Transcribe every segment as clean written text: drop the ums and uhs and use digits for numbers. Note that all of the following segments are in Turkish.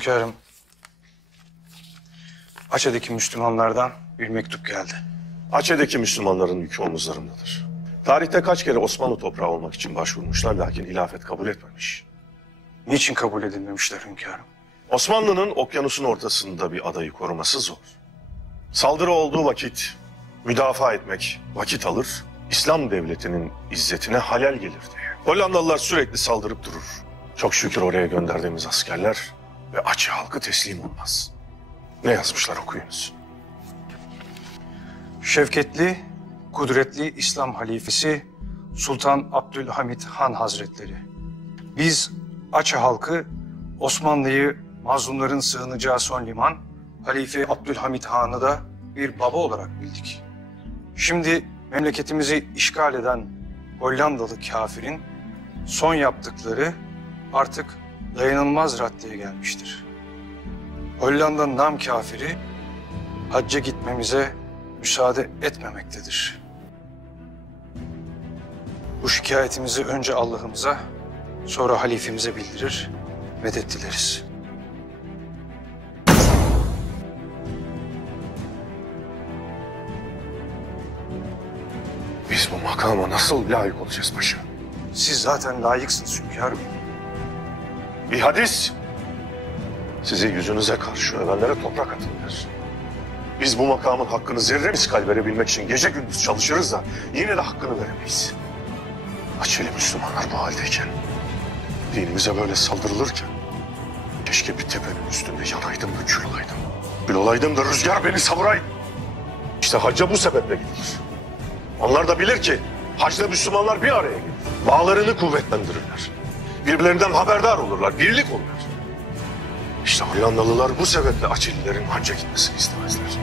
Hünkârım, Açe'deki Müslümanlardan bir mektup geldi. Açe'deki Müslümanların yükü omuzlarındadır. Tarihte kaç kere Osmanlı toprağı olmak için başvurmuşlar, lakin hilafet kabul etmemiş. Niçin kabul edilmemişler hünkârım? Osmanlı'nın okyanusun ortasında bir adayı koruması zor. Saldırı olduğu vakit müdafaa etmek vakit alır, İslam devletinin izzetine halel gelir diye. Hollandalılar sürekli saldırıp durur. Çok şükür oraya gönderdiğimiz askerler ve Açı halkı teslim olmaz. Ne yazmışlar okuyunuz. Şevketli, kudretli İslam halifesi Sultan Abdülhamit Han Hazretleri. Biz Açı halkı Osmanlı'yı mazlumların sığınacağı son liman, Halife Abdülhamit Han'ı da bir baba olarak bildik. Şimdi memleketimizi işgal eden Hollandalı kafirin son yaptıkları artık dayanılmaz raddeye gelmiştir. Hollanda nam kafiri hacca gitmemize müsaade etmemektedir. Bu şikayetimizi önce Allah'ımıza, sonra halifemize bildirir, medet dileriz. Biz bu makama nasıl layık olacağız paşa? Siz zaten layıksınız hünkârım. Bir hadis, sizi yüzünüze karşı övenlere toprak atın der. Biz bu makamın hakkını zerre miskal verebilmek için gece gündüz çalışırız da yine de hakkını veremeyiz. Açeli Müslümanlar bu haldeyken, dinimize böyle saldırılırken, keşke bir tepenin üstünde yanaydım da kül olaydım. Kül olaydım da rüzgar beni savuraydı. İşte hacca bu sebeple gidilir. Onlar da bilir ki hacda Müslümanlar bir araya gelir. Bağlarını kuvvetlendirirler. Birbirlerinden haberdar olurlar, birlik olurlar. İşte Hollandalılar bu sebeple Açelilerin hacca gitmesini istemezler.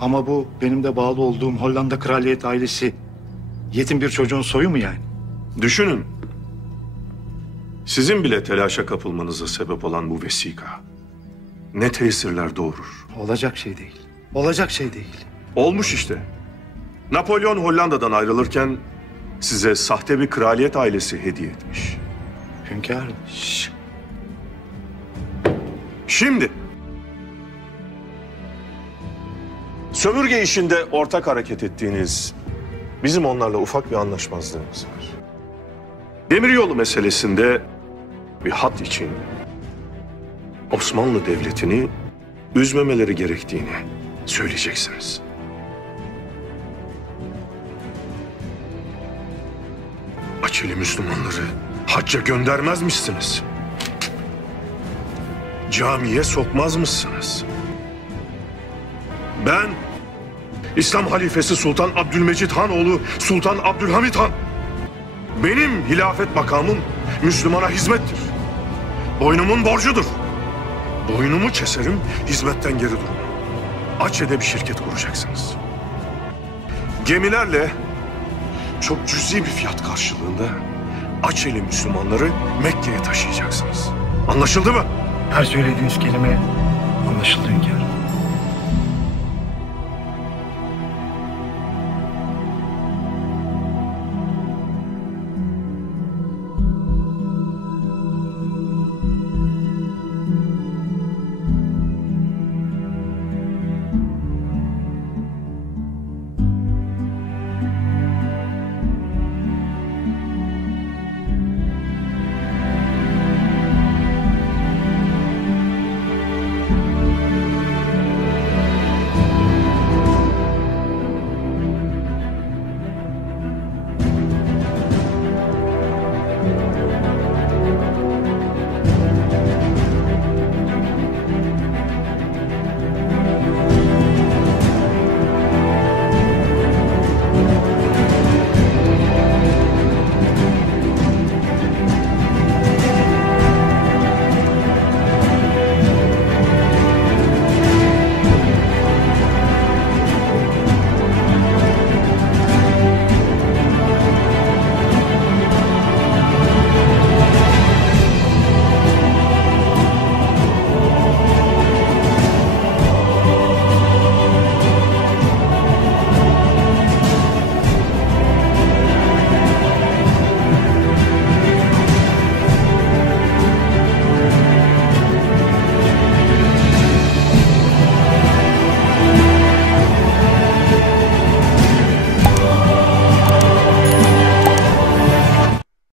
Ama bu benim de bağlı olduğum Hollanda kraliyet ailesi yetim bir çocuğun soyu mu yani? Düşünün. Sizin bile telaşa kapılmanıza sebep olan bu vesika ne tesirler doğurur? Olacak şey değil. Olacak şey değil. Olmuş işte. Napolyon Hollanda'dan ayrılırken size sahte bir kraliyet ailesi hediye etmiş. Hünkârım. Şimdi sömürge işinde ortak hareket ettiğiniz bizim onlarla ufak bir anlaşmazlığımız var. Demiryolu meselesinde bir hat için Osmanlı Devleti'ni üzmemeleri gerektiğini söyleyeceksiniz. Açeli Müslümanları hacca göndermezmişsiniz. Camiye sokmazmışsınız. Ben İslam halifesi Sultan Abdülmecid Han oğlu Sultan Abdülhamit Han. Benim hilafet makamım Müslümana hizmettir. Boynumun borcudur. Boynumu keserim, hizmetten geri durmam. Açe'de bir şirket kuracaksınız. Gemilerle çok cüzi bir fiyat karşılığında Açeli Müslümanları Mekke'ye taşıyacaksınız. Anlaşıldı mı? Her söylediğiniz kelime anlaşıldı hünkârım.